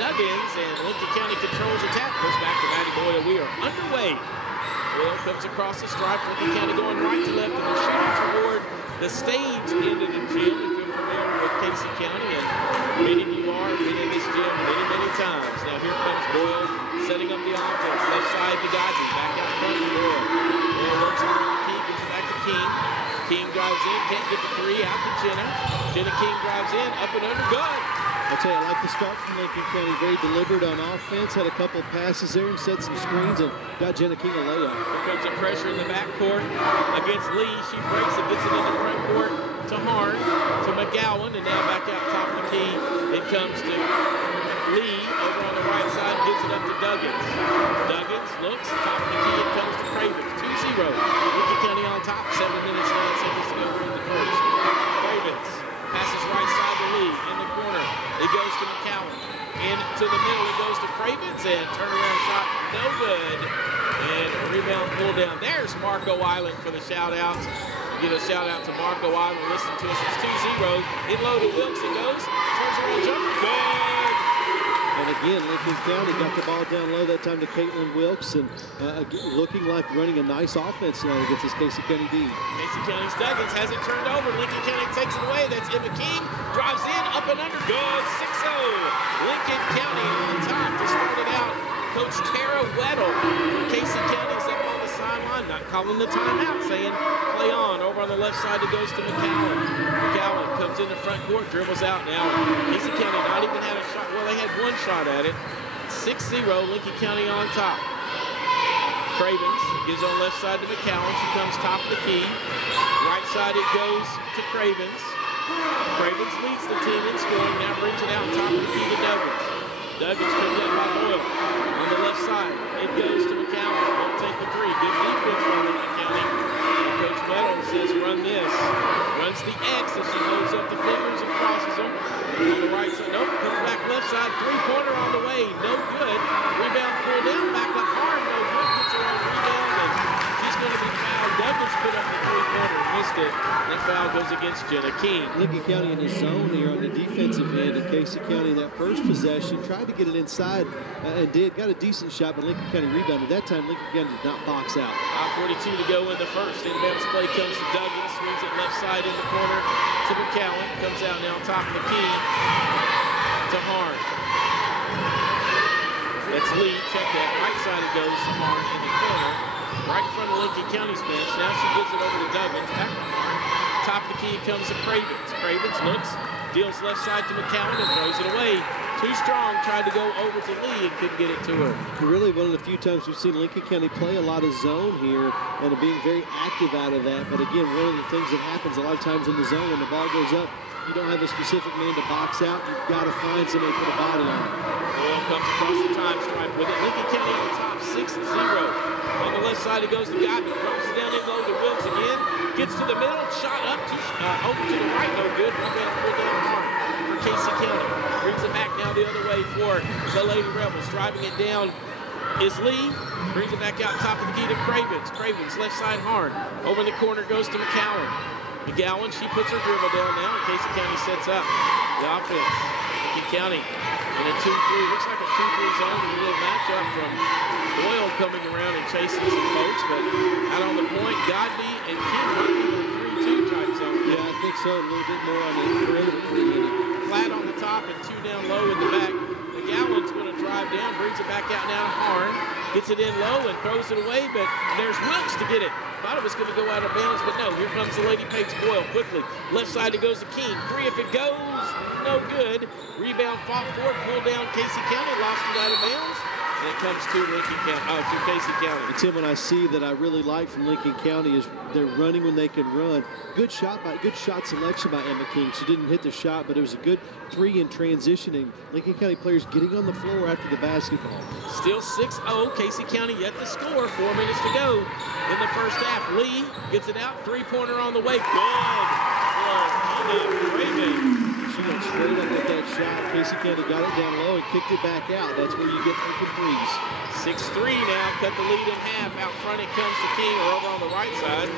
Duggins, and Lincoln County controls attack. Goes back to Maddie Boyle. We are underway. Boyle comes across the stripe. Lincoln County going right to left, and they're shooting toward the stage end of the gym. If you're familiar with Casey County, and many of you are, been in this gym many, many times. Now here comes Boyle setting up the offense. Left side to Godby. Back out front to Boyle. Boyle works on the key, gets it back to King. King drives in, can't get the three, out to Jenna. Jenna King drives in, up and under, good. I'll tell you, I like the start from Lincoln County. Very deliberate on offense, had a couple passes there and set some screens and got Jenna King a layup. Here comes the pressure in the backcourt against Lee. She breaks it, gets it in the front court to Harn, to McGowan, and now back out top of the key. It comes to Lee over on the right side, gives it up to Duggins. Duggins looks, top of the key, it comes to Cravens. 2-0. Lincoln County on top, 7 minutes, 9 seconds to go in the first. Cravens passes right side to Lee in the corner. It goes to McCowan. Into the middle, it goes to Cravens, and turnaround shot, no good. And a rebound pull down. There's Marco Island for the shout-out. Give a shout-out to Marco Island. Listen to us. It's 2-0. In low to Wilkes. It goes. Turns around, jumper. Good. And again, Lincoln County got the ball down low that time to Caitlin Wilkes, and looking like running a nice offense now against this Casey County D. Casey County's Duggins has it turned over. Lincoln County takes it away. That's Emma King. Drives in, up and under. Good. 6-0. Lincoln County on top to start it out. Coach Tara Weddle. Casey County's up on the sideline, not calling the timeout, saying play on. Over on the left side, it goes to McCowan. McCowan comes in the front court, dribbles out now. Casey County not even had a shot. Well, they had one shot at it. 6-0, Lincoln County on top. Cravens gives on left side to McCowan. She comes top of the key. Right side it goes to Cravens. Cravens leads the team in scoring. Now brings it out top of the key to Duggins. Duggins comes out by Boyle. On the left side, it goes to McCowan. Won't take the three. Good defense from Lincoln County. And Coach Weddle says run this. Runs the X as she loads up the fingers and crosses them. On the right side, nope, comes back left side. Three-pointer on the way, no good. Rebound pulled down, back up hard, no good. Gets her on rebound, and she's going to be fouled. Douglas put up the three-pointer, missed it. That foul goes against Jenna King. Lincoln County in the zone here on the defensive end, and Casey County in that first possession tried to get it inside and got a decent shot, but Lincoln County rebounded. That time, Lincoln County did not box out. 5:42 to go in the first. Inbounds play comes to Douglas, swings it left side in the corner to McCowan. Comes out now on top of the key to Harn. That's Lee. Check that. Right side it goes to Harn in the corner. Right in front of Lincoln County's bench. Now she gives it over to Duggins. Back to Harn. Top of the key comes to Cravens. Cravens looks, deals left side to McCowan and throws it away. Too strong, tried to go over to Lee and couldn't get it to her. Really one of the few times we've seen Lincoln County play a lot of zone here and being very active out of that. But again, one of the things that happens a lot of times in the zone when the ball goes up, you don't have a specific man to box out. You've got to find somebody to put a body on. Boyle comes across the time stripe with it. Lincoln County on top, 6-0. On the left side, it goes to Godby. Drops it down in low to Wilkes again. Gets to the middle, shot up to over to the right, no good. Rebound pulled down hard for Casey County. Brings it back now the other way for the Lady Rebels. Driving it down is Lee. Brings it back out top of the key to Cravens. Cravens, left side hard. Over in the corner goes to McCowan. McGowan, she puts her dribble down now. Casey County sets up the offense. Lincoln County in a 2-3. Looks like a 2-3 zone. A little matchup from Boyle coming around and chasing some folks. But out on the point, Godby and King might be in a 3-2 type zone. Yeah, I think so. A little bit more on the perimeter. Flat on the top and 2 down low in the back. McGowan's going to drive down, brings it back out now to Harn. Gets it in low and throws it away, but there's Wilkes to get it. Thought it was going to go out of bounds, but no. Here comes the Lady Pates Boyle quickly. Left side it goes to King. 3 if it goes, no good. Rebound fought for it, pulled down Casey County, lost it out of bounds. And it comes to to Casey County. And Tim, what I see that I really like from Lincoln County is they're running when they can run. Good shot selection by Emma King. She didn't hit the shot, but it was a good 3 in transitioning. Lincoln County players getting on the floor after the basketball. Still 6-0. Casey County yet to score. 4 minutes to go in the first half. Lee gets it out. 3-pointer on the way. Good for Raven. She went straight up with that shot. Casey County got it down low and kicked it back out. That's where you get open threes. 6-3 now. Cut the lead in half. Out front it comes to King or over on the right side.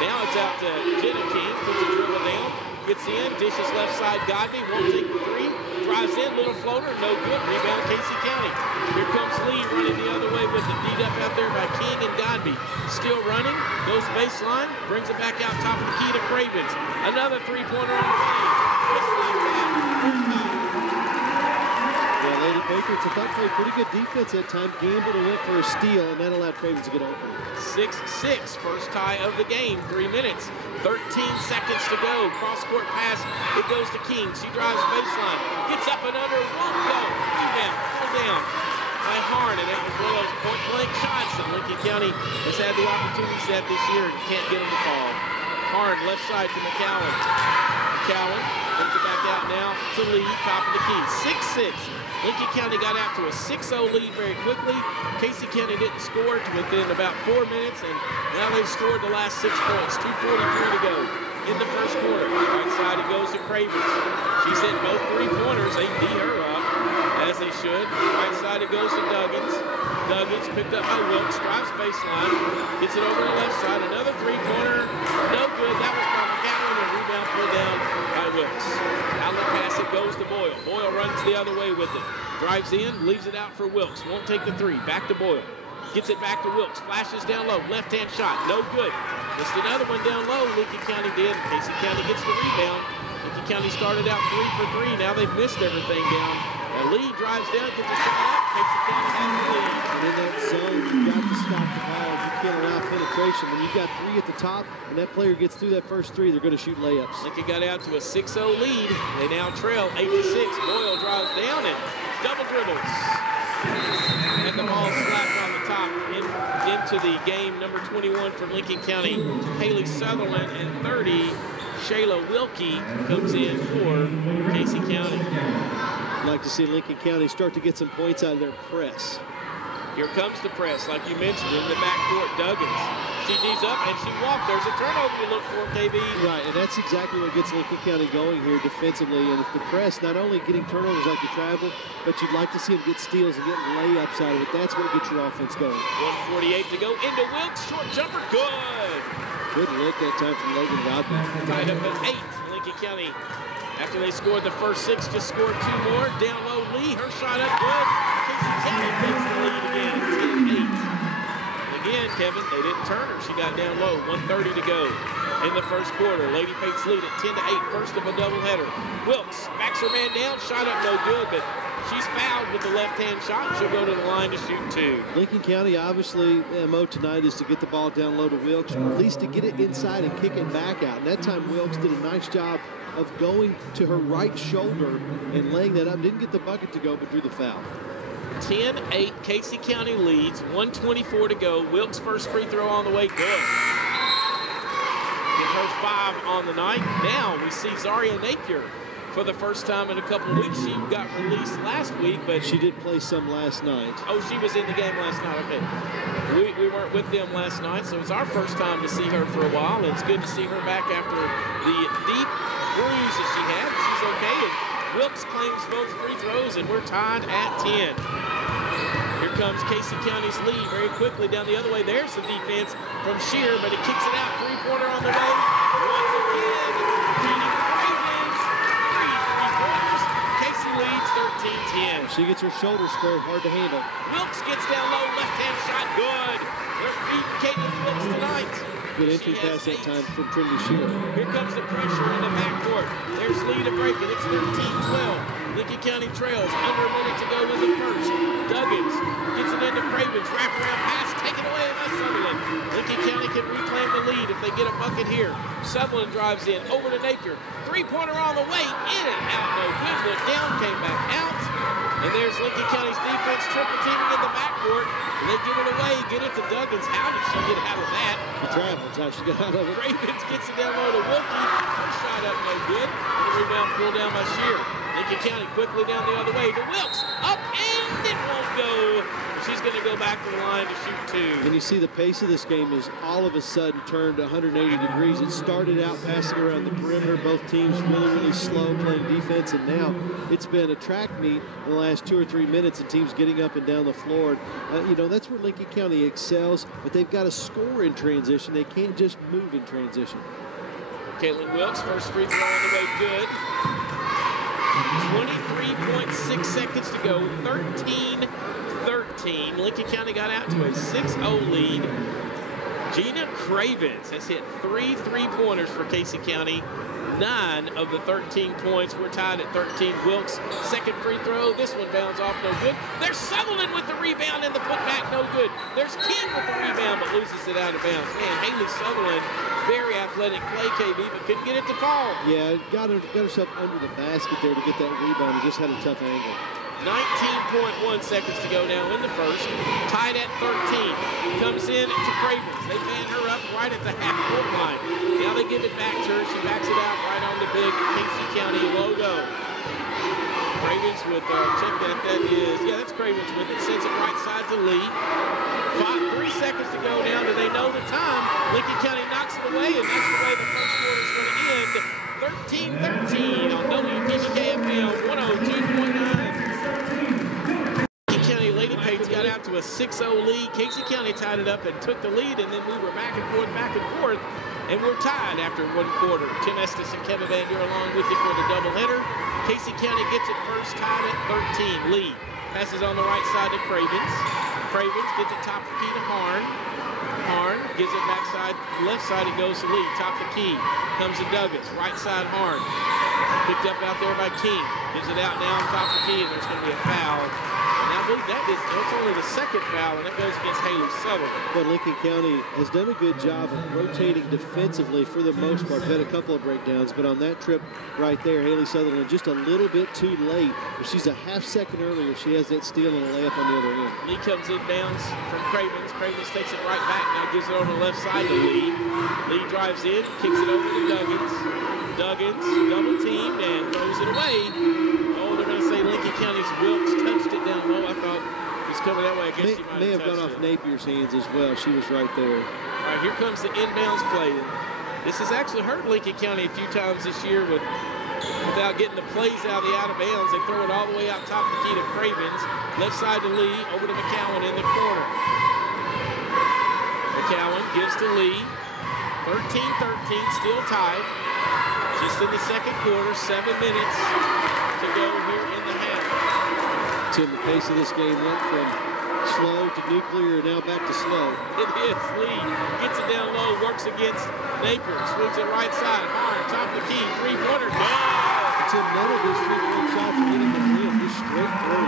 Now it's out to Jenna King. Puts a dribble down. Gets in. Dishes left side. Godby won't take the 3. drives in, little floater, no good. Rebound, Casey County. Here comes Lee running the other way with it. Beat up out there by King and Godby. Still running, goes baseline, brings it back out top of the key to Cravens. Another three-pointer on the way. Just like that. Yeah, Lady Patriots, I thought played pretty good defense that time. Gambled and went for a steal, and that allowed Cravens to get open. 6-6, first tie of the game, 3 minutes. 13 seconds to go. Cross-court pass. It goes to King. She drives baseline. Gets up and under. Won't go. Rebound. Pulled down by Harn. And that was one of those point-blank shots that Lincoln County has had the opportunity set this year and can't get them to fall. Harn, left side to McCowan. McCowan puts it back out now to Lee, top of the key. 6-6. Lincoln County got out to a 6-0 lead very quickly. Casey County didn't score to within about 4 minutes, and now they've scored the last 6 points. 2:43 to go in the first quarter. Right side it goes to Cravens. She's hit both three-pointers. They beat her up, as they should. Right side it goes to Duggins. Duggins picked up by Wilkes, drives baseline, gets it over to the left side. Another three-pointer, no good. That was by McCowan, and rebound pulled down by Wilkes. Outlet pass, it goes to Boyle. Boyle runs the other way with it. Drives in, leaves it out for Wilkes. Won't take the three. Back to Boyle. Gets it back to Wilkes. Flashes down low. Left-hand shot. No good. Missed another one down low. Lincoln County did. Casey County gets the rebound. Lincoln County started out 3 for 3. Now they've missed everything down. And Lee drives down, gets a shot up. Casey County has the lead. And in that zone, you got to stop the ball. You can't allow penetration. When you've got 3 at the top and that player gets through that first 3, they're going to shoot layups. Lincoln got out to a 6-0 lead. They now trail 8-6. Boyle drives down and double dribbles. And the ball slapped on the top into the game. Number 21 for Lincoln County, Haley Sutherland, and 30, Shayla Wilkie comes in for Casey County. I'd like to see Lincoln County start to get some points out of their press. Here comes the press, like you mentioned, in the backcourt, Duggins. She G's up and she walked. There's a turnover to look for, KB. Right, and that's exactly what gets Lincoln County going here defensively. And if the press, not only getting turnovers like you travel, but you'd like to see them get steals and get layups out of it. That's what gets your offense going. 1:48 to go into Wilkes. Short jumper, good. Good look that time from Logan Godby. Tied up at 8. Lincoln County, after they scored the first 6, just scored 2 more. Down low, Lee, her shot up good. Casey County takes the lead again, 10-8. Again, Kevin, they didn't turn her. She got down low, 1:30 to go in the first quarter. Lady Pates lead at 10-8, first of a doubleheader. Wilkes backs her man down, shot up no good, but she's fouled with the left-hand shot. She'll go to the line to shoot 2. Lincoln County, obviously, MO tonight is to get the ball down low to Wilkes, or at least to get it inside and kick it back out. And that time, Wilkes did a nice job of going to her right shoulder and laying that up. Didn't get the bucket to go, but drew the foul. 10-8, Casey County leads, 1:24 to go. Wilkes' first free throw on the way, good. Get her 5 on the night. Now we see Zaria Napier for the first time in a couple of weeks. She got released last week, but she did play some last night. Oh, she was in the game last night, okay. We weren't with them last night, so it's our first time to see her for a while, and it's good to see her back after the deep bruise that she had. She's okay, and Wilkes claims both free throws, and we're tied at 10. Here comes Casey County's lead very quickly down the other way. There's the defense from Shear, but it kicks it out. 3-pointer on the way. Once again, beating Cravens. 3 3-pointers. Casey leads 13-10. She gets her shoulder square, hard to handle. Wilkes gets down low, left-hand shot, good. They're beating Caitlin Wilkes tonight. Good entry pass that time from Trinity Shear. Here comes the pressure in the backcourt. There's Lee to break it. It's 13-12. Lincoln County trails. Under a minute to go in the first. Duggins gets it into Cravens. Wraparound pass taken away by Sutherland. Lincoln County can reclaim the lead if they get a bucket here. Sutherland drives in. Over to Napier. 3-pointer on the way. In and out. No good. Went down. Came back out. And there's Lincoln County's defense triple teaming in the backcourt. And they give it away. Get it to Duggins. How did she get out of that? She traveled. How she got out of it. Cravens gets it down low to Wilkie. Shot up no good. And the rebound pulled down by Shear. Lincoln County quickly down the other way to Wilkes. Up and it won't go. She's going to go back to the line to shoot 2. And you see the pace of this game is all of a sudden turned 180 degrees. It started out passing around the perimeter. Both teams really, really slow playing defense. And now it's been a track meet in the last 2 or 3 minutes and teams getting up and down the floor. You know, that's where Lincoln County excels, but they've got to score in transition. They can't just move in transition. Caitlin Wilkes, first free throw on the way, good. 23.6 seconds to go, 13-13. Lincoln County got out to a 6-0 lead. Gina Cravens has hit 3 3-pointers for Casey County. 9 of the 13 points. We're tied at 13. Wilkes, second free throw. This one bounds off, no good. There's Sutherland with the rebound and the putback, no good. There's King with the rebound, but loses it out of bounds. Man, Haley Sutherland, very athletic play, KB, but couldn't get it to fall. Yeah, got herself under the basket there to get that rebound and just had a tough angle. 19.1 seconds to go now in the first. Tied at 13. Comes in to Cravens. They man her up right at the half-court line. Now they give it back to her. She backs it out right on the big Casey County logo. Cravens with, check that is, yeah, that's Cravens with it. Sends it right side to Lee. 3 seconds to go now. Do they know the time? Lincoln County knocks it away, and that's the way the first quarter is going to end. 13-13 on WPBK-FM 102.9. Lady Pates got out to a 6-0 lead. Casey County tied it up and took the lead, and then we were back and forth, and we're tied after one quarter. Tim Estes and Kevin Van Der along with you for the doubleheader. Casey County gets it first, tied at 13. Lee passes on the right side to Cravens. Cravens gets it top of the key to Harn. Harn gives it backside, left side, it goes to Lee. Top of the key comes to Douglas. Right side, Harn. Picked up out there by King. Gives it out now on top of the key, and there's going to be a foul. Now, I believe that's only the second foul, and that goes against Haley Sutherland. But Lincoln County has done a good job of rotating defensively for the most part. Had a couple of breakdowns, but on that trip right there, Haley Sutherland just a little bit too late. If she's a half second earlier, she has that steal and a layup on the other end. Lee comes in, bounds from Cravens. Cravens takes it right back, now gives it over the left side to Lee. Lee drives in, kicks it over to Duggins. Duggins double teamed and throws it away. Oh, they're going to say Lincoln County's Wilkes touched it down low. I thought he's coming that way. I guess he may have gone off Napier's hands as well. She was right there. All right, here comes the inbounds play. This has actually hurt Lincoln County a few times this year without getting the plays out of the out of bounds. They throw it all the way out top of the key to Cravens. Left side to Lee, over to McCowan in the corner. McCowan gives to Lee. 13-13, still tied. Just in the second quarter, 7 minutes to go here in the half. Tim, the pace of this game went from slow to nuclear, now back to slow. It is. Lee gets it down low, works against Napier, swings it right side. Hard, top of the key, three-pointer, no! Tim, none of his three-point shots are hitting the rim, just straight through.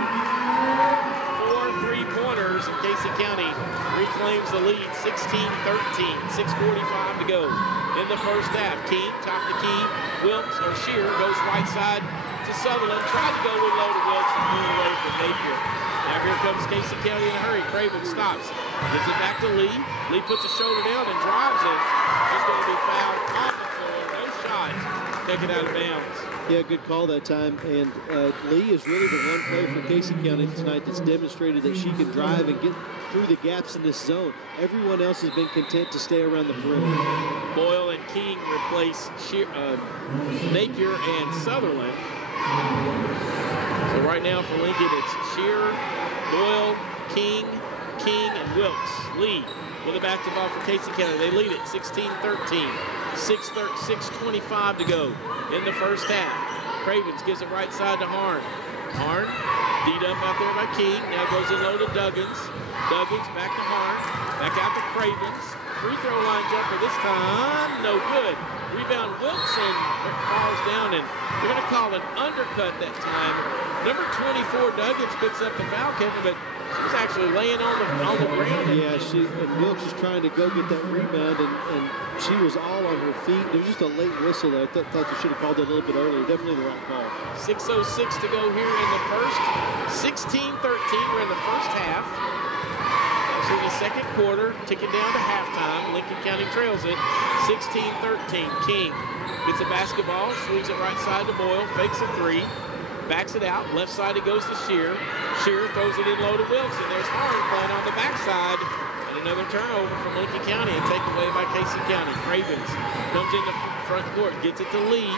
4 3-pointers, and Casey County reclaims the lead, 16-13, 6:45 to go. In the first half, King, top the key, Wilkes or Shearer goes right side to Sutherland. Tried to go with low to Wilkes and moved away from Napier. Now here comes Casey County in a hurry. Craven stops. Gives it back to Lee. Lee puts a shoulder down and drives it. He's going to be fouled off the floor. No shot. Taken out of bounds. Yeah, good call that time. And Lee is really the one player for Casey County tonight that's demonstrated that she can drive and get through the gaps in this zone. Everyone else has been content to stay around the perimeter. Boyle and King replace Napier and Sutherland. So right now for Lincoln, it's Shearer, Boyle, King, and Wilkes. Lee with a basketball for Casey County. They lead it 16-13. 6:25 to go in the first half. Cravens gives it right side to Harn. Harn, beat up out there by King. Now goes in low to Duggins. Duggins back to Harn. Back out to Cravens. Free throw line jumper this time. No good. Rebound Wilson falls down, and we're going to call an undercut that time. Number 24, Duggins picks up the foul, Kevin, but she was actually laying on the ground. Yeah, and Wilkes was trying to go get that rebound, and she was all on her feet. There was just a late whistle there. I thought they should have called it a little bit earlier. Definitely the right call. 6:06 to go here in the first. 16-13. We're in the first half. So the second quarter, ticket down to halftime. Lincoln County trails it 16-13. King gets a basketball, swings it right side to Boyle, fakes a three, backs it out. Left side it goes to Shearer. Shearer throws it in low to Wilson. There's Harn playing on the backside. And another turnover from Lincoln County and taken away by Casey County. Cravens comes in the front court, gets it to Lee.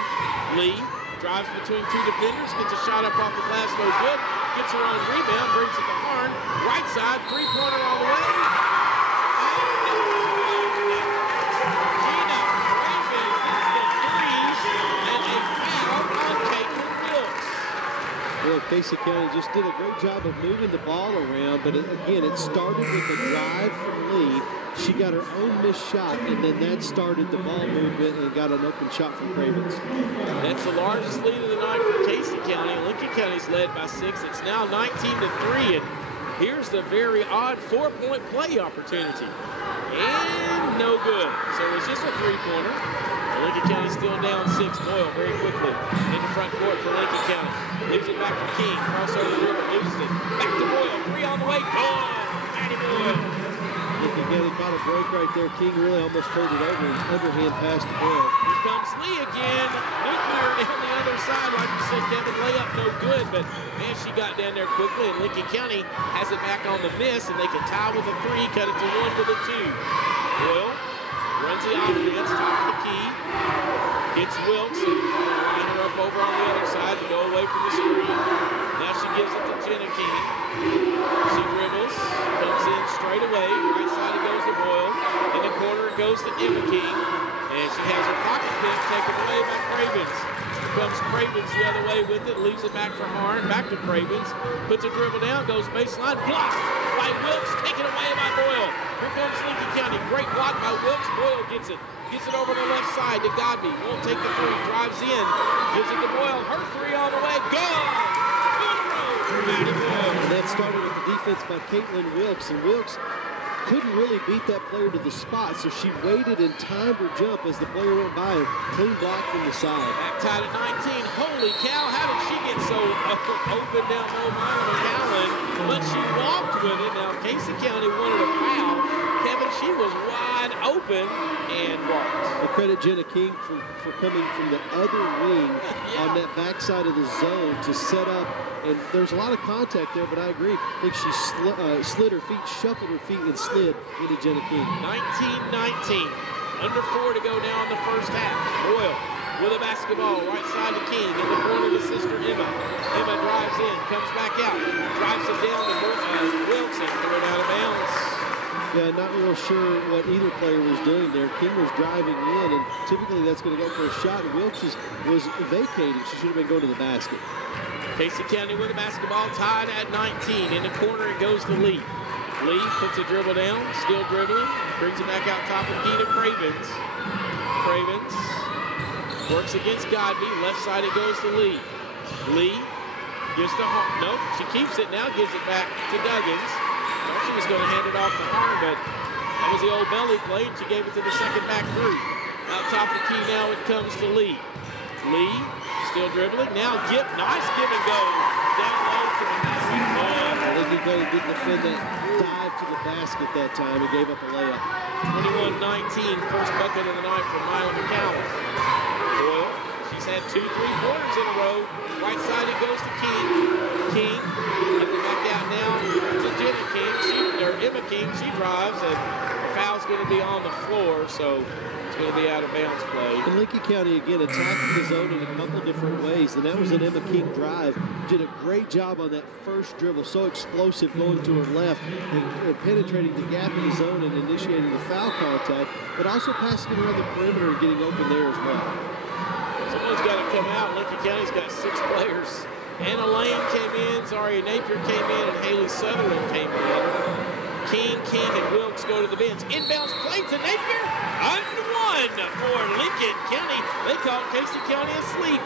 Lee drives between two defenders, gets a shot up off the glass, no good. Gets her own rebound, brings it to Harn. Right side, three-pointer all the way. Gina Cravens hits the three, and a foul on Caitlin Wilkes. Casey County just did a great job of moving the ball around, but again, it started with a drive from Lee. She got her own missed shot, and then that started the ball movement and got an open shot from Cravens. That's the largest lead of the night for Casey County. Lincoln County's led by 6. It's now 19-3, and here's the very odd 4-point play opportunity. And no good. So it's just a 3-pointer. Lincoln County still down 6. Boyle very quickly in the front court for Lincoln County. Leaves it back to King. Crossover dribble, loses it. Back to Boyle. 3 on the way. Goal! Matty Boyle. Lincoln County caught a break right there. King really almost turned it over and underhand pass to Boyle. Here comes Lee again. Nuclear down the other side. Like you said, Kevin, layup no good. But, man, she got down there quickly. And Lincoln County has it back on the miss. And they can tie with a 3, cut it to 1 for the 2. Boyle runs the offense, top of the key. Hits Wilkes and line her up over on the other side to go away from the screen. Now she gives it to Jenna King. She dribbles, comes in straight away. Right side it goes to Boyle. In the corner it goes to Emma King. And she has her pocket pick taken away by Cravens. Here comes Cravens the other way with it, leaves it back for Harn, back to Cravens. Puts a dribble down, goes baseline, blocked by Wilkes, taken away by Boyle. Here comes Lincoln County. Great block by Wilkes. Boyle gets it. Gets it over the left side to Godby. Won't take the 3. Drives in. Gives it to Boyle. Her 3 on the way. Good! Matty Boyle. And that started with the defense by Caitlin Wilkes. And Wilkes couldn't really beat that player to the spot, so she waited and timed her jump as the player went by. And clean block from the side. Back tied at 19. Holy cow, how did she get so open down low mile McAllen? But she walked with it. Now, Casey County wanted a foul. Kevin, she was wide open and walked. I credit Jenna King for coming from the other wing on that backside of the zone to set up. And there's a lot of contact there, but I agree. I think she slid her feet, shuffled her feet, and slid into Jenna King. 19-19. Under 4 to go now in the first half. Boyle with a basketball, right side to King. In the corner to sister Emma. Emma drives in, comes back out, drives it down to Wilson, threw it out of bounds. Yeah, not real sure what either player was doing there. King was driving in, and typically that's going to go for a shot. Wilkes was vacating. She should have been going to the basket. Casey County with the basketball, tied at 19. In the corner, it goes to Lee. Lee puts a dribble down, still dribbling, brings it back out top of key to Cravens. Cravens works against Godby. Left side, it goes to Lee. Lee gives to Harn. Nope, she keeps it now, gives it back to Duggins. She was going to hand it off to Harn, but that was the old belly play, and she gave it to the second back group. Out top of the key now, it comes to Lee. Lee still dribbling. Now nice give and go. Down low to the basket. Lincoln County didn't defend that dive to the basket that time. He gave up a layup. 21-19, first bucket of the night for Mila McCallum. Boyle, she's had 2 3-pointers in a row. Right side it goes to King. King, gets it back out now to Jenna King. Emma King, she drives, and the foul's going to be on the floor, so it's going to be out of bounds play. And Lincoln County, again, attacking the zone in a couple different ways, and that was an Emma King drive. Did a great job on that first dribble, so explosive going to her left and penetrating the gap in the zone and initiating the foul contact, but also passing it around the perimeter and getting open there as well. Someone's got to come out. Lincoln County's got 6 players. Anna Lane came in, Zaria Napier came in, and Haley Sutherland came in. King, and Wilkes go to the bench. Inbounds play to Napier. And 1 for Lincoln County. They caught Casey County asleep.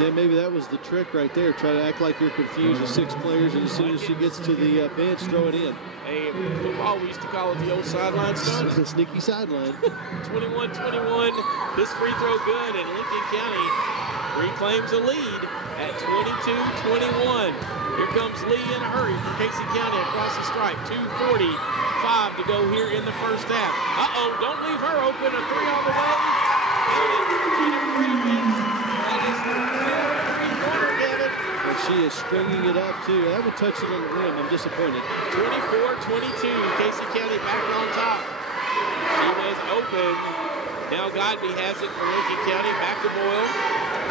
Yeah, maybe that was the trick right there. Try to act like you're confused with 6 players, and as soon as she gets to the bench, throw it in. Hey, football, we used to call it the old sideline stunt. The sneaky sideline. 21-21. This free throw good, and Lincoln County reclaims a lead at 22-21. Here comes Lee in a hurry for Casey County across the stripe. 2:45 to go here in the first half. Uh-oh, don't leave her open. A 3 on the way. That is the 3-pointer, Kevin. And she is stringing it up, too. That would touch it on the rim. I'm disappointed. 24-22. Casey County back on top. She was open. Now Godby has it for Lincoln County. Back to Boyle.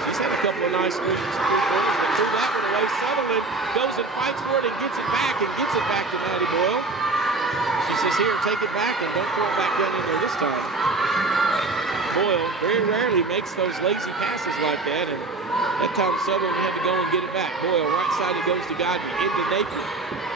She's had a couple of nice three-pointers, but threw that one away. Sutherland goes and fights for it and gets it back to Maddie Boyle. She says, here, take it back and don't throw it back down in there this time. Boyle very rarely makes those lazy passes like that, and that time Sutherland had to go and get it back. Boyle, right side, it goes to Godby, into Napier.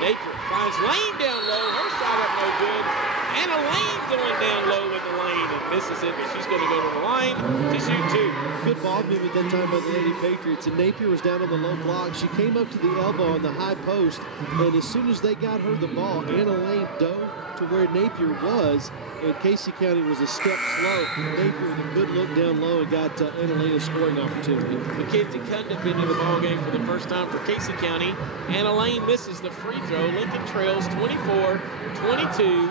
Napier finds Lane down low. Her shot up no good. Anna Lane going down low in the lane and misses it, but she's going to go to the line to shoot two. Good ball movement that time by the Lady Patriots, and Napier was down on the low block. She came up to the elbow on the high post, and as soon as they got her the ball, Anna Lane dove to where Napier was, and Casey County was a step slow. Napier with a good look down low and got Anna Lane a scoring opportunity. Mackenzie Cundiff into the ball game for the first time for Casey County. Anna Lane misses the free throw. Lincoln trails 24-22.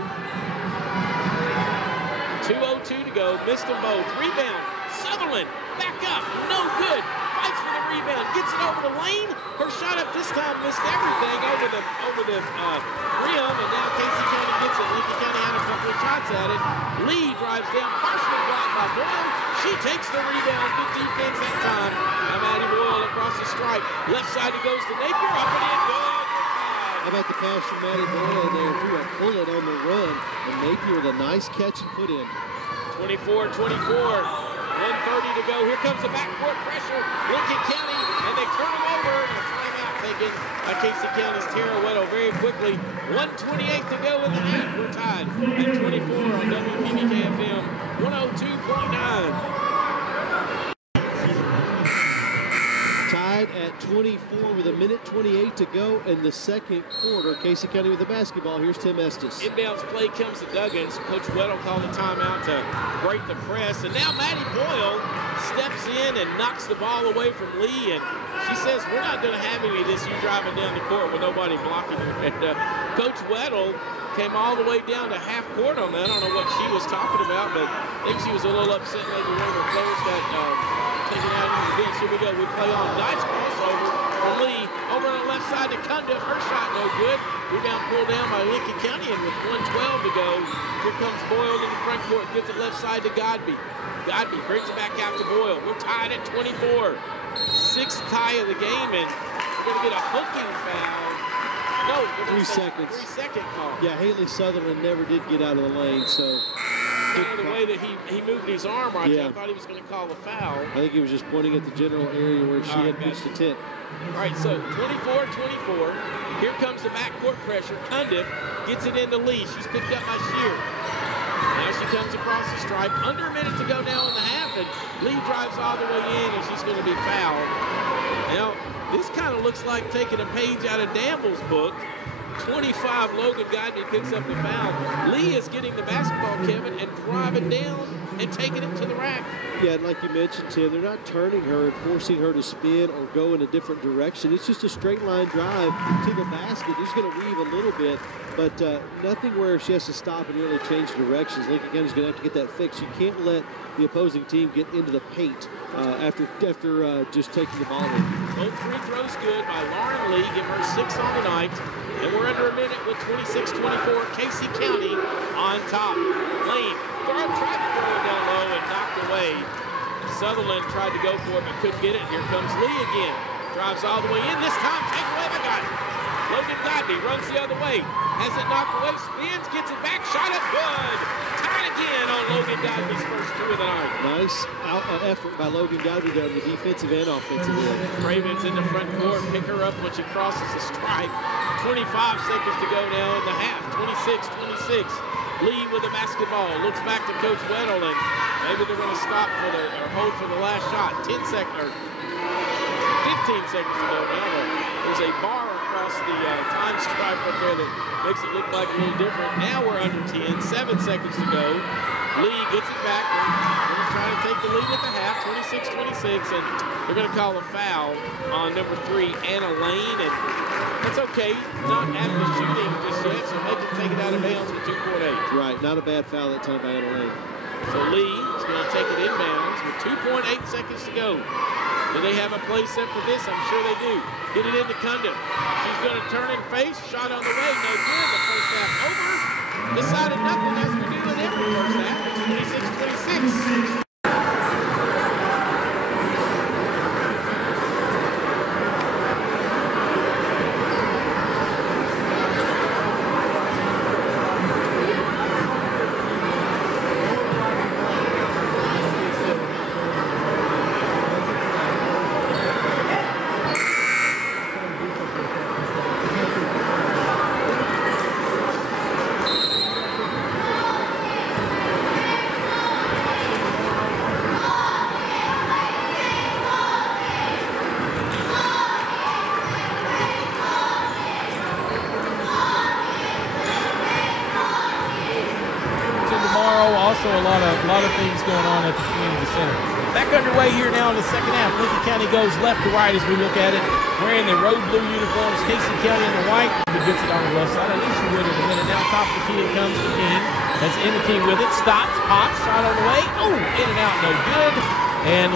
2:02 to go. Missed them both. Rebound. Sutherland back up. No good. Fights for the rebound. Gets it over the lane. Her shot up this time missed everything over the rim, and now Casey County gets it. Lincoln County had a couple of shots at it. Lee drives down, partially blocked by Boyle. She takes the rebound. Good defense that time. Now Maddie Boyle across the stripe. Left side it goes to Napier. Up and in. Good. How about the pass from Maddie Boyle there? Threw a bullet on the run, and Napier with a nice catch and put in. 24-24. 1:30 to go. Here comes the backcourt pressure. Lincoln County, and they turn them over. And a timeout taken by Casey County's Tara Weddle very quickly. 1:28 to go in the half. We're tied at 24 on WPBK-FM 102.9. Tied at 24 with 1:28 to go in the second quarter. Casey County with the basketball. Here's Tim Estes. Inbounds play comes to Duggins. Coach Weddle called a timeout to break the press. And now Maddie Boyle steps in and knocks the ball away from Lee. And she says, we're not going to have any of this, you driving down the court with nobody blocking you. And Coach Weddle came all the way down to half court on that. I don't know what she was talking about, but I think she was a little upset maybe when her players got taken out of the bench. Here we go. We play on. Nice crossover for Lee. Over on the left side to Cundiff. Her shot no good. Rebound pulled down by Lincoln County, and with 1:12 to go, here comes Boyle in the front court. Gives it left side to Godby. Godby brings it back out to Boyle. We're tied at 24. Sixth tie of the game, and we're going to get a hooking foul. No, 3 seconds. 3-second call. Yeah, Haley Sutherland never did get out of the lane, so. Kind of the way that he moved his arm right there, I thought he was going to call a foul. I think he was just pointing at the general area where she had pitched the tent. All right, so 24-24. Here comes the backcourt pressure. Cundiff gets it into Lee. She's picked up by Shear. Now she comes across the stripe. Under a minute to go now in the half, and Lee drives all the way in, and she's going to be fouled. Now, this kind of looks like taking a page out of Damble's book. 25, Logan Godby picks up the foul. Lee is getting the basketball, Kevin, and driving down and taking it to the rack. Yeah, and like you mentioned, Tim, they're not turning her and forcing her to spin or go in a different direction. It's just a straight line drive to the basket. She's going to weave a little bit, but nothing where she has to stop and really change directions. Lincoln County's going to have to get that fixed. You can't let the opposing team get into the paint after just taking the ball in. Both free throws good by Lauren Lee. Give her 6 on the night. And we're under a minute with 26-24. Casey County on top. Lane tried to throw it down low and knocked away. Sutherland tried to go for it but couldn't get it. Here comes Lee again. Drives all the way in. This time, take away the Godby. Logan Godby runs the other way. Has it knocked away. Spins, gets it back. Shot up good. Tied again on Logan Godby's first 2 of the night. Nice effort by Logan Godby there on the defensive and offensive end. Cravens in the front court. Pick her up when she crosses the stripe. 25 seconds to go now in the half. 26-26. Lee with the basketball. Looks back to Coach Weddle, and maybe they're going to stop for the or hold for the last shot. 10 seconds or 15 seconds to go now. There's a bar across the time stripe up there that makes it look like a little different. Now we're under 10. 7 seconds to go. Lee gets it back. They're trying to take the lead at the half. 26-26, and they're going to call a foul on number 3, Anna Lane. And that's okay, not having the shooting just yet, so they can take it out of bounds with 2.8. Right, not a bad foul that time by Anna Lane. So Lee is going to take it inbounds with 2.8 seconds to go. Do they have a play set for this? I'm sure they do. Get it into Cundiff. She's going to turn and face. Shot on the way. No good. The first half over. Decided nothing has to do with every first half. It's 26-26. going on at the community center. Back underway here now in the second half. Lincoln County goes left to right as we look at it. Wearing the road blue uniforms, Casey County in the white. Who gets it on the left side? At least you would in a minute. Now top of the key it comes to King. That's Emma King with it. Stops, pops, shot on the way. Oh, in and out, no good. And